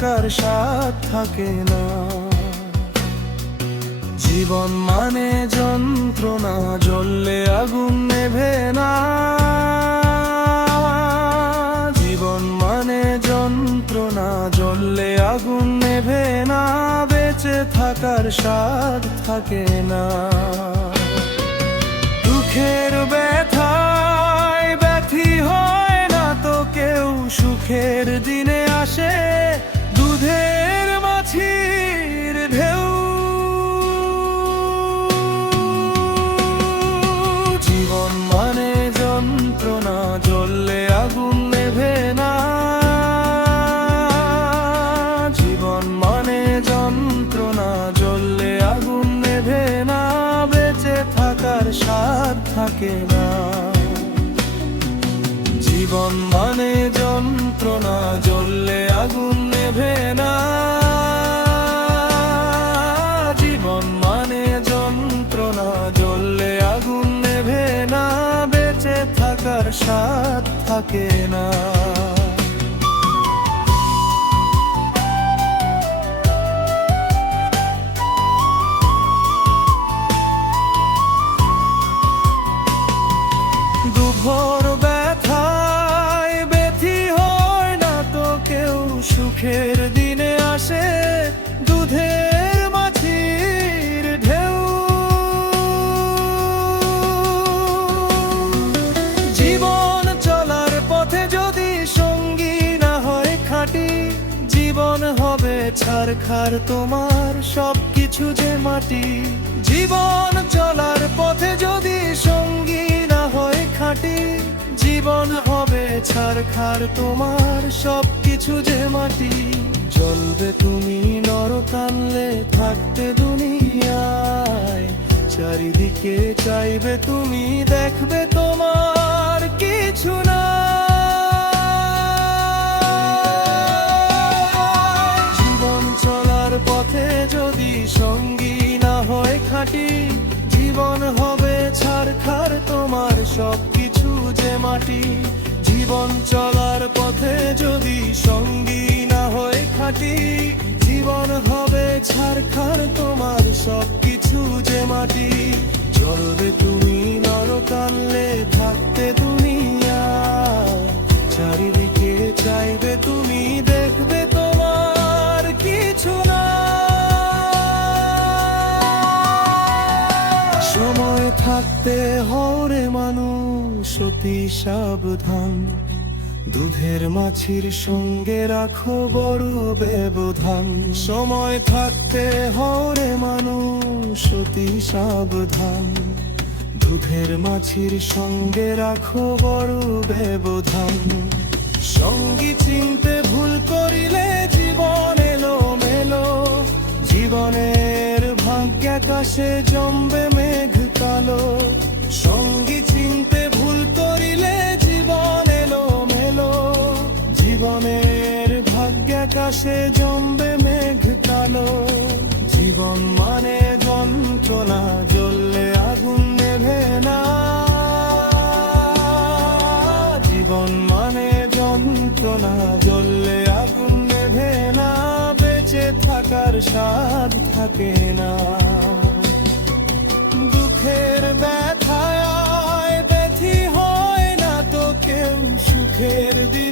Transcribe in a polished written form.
থাকার স্বাদ থাকে না। জীবন মানে যন্ত্রণা, জ্বললে আগুন নেভে না। জীবন মানে যন্ত্রণা, জ্বললে আগুন নেভে না। বেঁচে থাকার স্বাদ থাকে না। দুঃখের ব্যথায় ব্যথী হয় না তো কেউ, সুখের দিনে আসে দুধের মাছির ঢেউ। জীবন মানে যন্ত্রণা, জ্বললে আগুন নেভে না। জীবন মানে যন্ত্রণা, জ্বললে আগুন নেভে না। বেঁচে থাকার স্বাদ থাকে না। জীবন মানে যন্ত্রণা, জ্বললে আগুন নেভে না। জীবন মানে যন্ত্রণা, জ্বললে আগুন নেভে না। বেঁচে থাকার স্বাদ থাকে না। দুভর ব্যথায় ব্যথী হয় না তো কেউ, সুখের দিনে আসে দুধের মাছির ঢেউ। জীবন চলার পথে যদি সঙ্গী না হয় খাঁটি, জীবন হবে ছারখার তোমার সবকিছু যে মাটি। জীবন চলার পথে যদি সঙ্গী না হয় খাঁটি, জীবন হবে ছারখার তোমার সবকিছু যে মাটি। জ্বলবে তুমি নরকালে থাকতে দুনিয়ায়, চারিদিকে চাইবে তুমি দেখবে তোমার কিছু না। জীবন চলার পথে যদি সঙ্গী না হয় খাঁটি, জীবন হবে ছারখার তোমার সবকিছু যে মাটি। জীবন চলার পথে যদি সঙ্গী না হয় খাঁটি, জীবন হবে ছারখার তোমার সবকিছু যে মাটি। জ্বলবে তুমি নরকালে থাকতে দুনিয়া, চারিদিকে চাইবে তুমি দেখবে তোমার কিছু না। সময় থাকতে হরে মানুষ অতি সাবধান, দুধের মাছির সঙ্গে রাখো বড় ব্যবধান। সময় থাকতে হরে মানুষ অতি সাবধান, দুধের মাছির সঙ্গে রাখো বড় ব্যবধান। সঙ্গী চিনতে ভুল করিলে জীবন এলো মেলো, জীবনের ভাগ্য আকাশে জমবে মেঘ কালো। সঙ্গী চিনতে ভুল করিলে জীবন এলো মেলো, জীবনের ভাগ্য আকাশে জমবে মেঘ কালো। জীবন মানে যন্ত্রণা, জ্বললে আগুন নেভে না। জীবন মানে যন্ত্রণা, জ্বললে আগুন নেভে না। বেঁচে থাকার স্বাদ থাকে না। দুঃখের ব্যথায় ব্যথী হয় না তো কেউ, সুখের দিন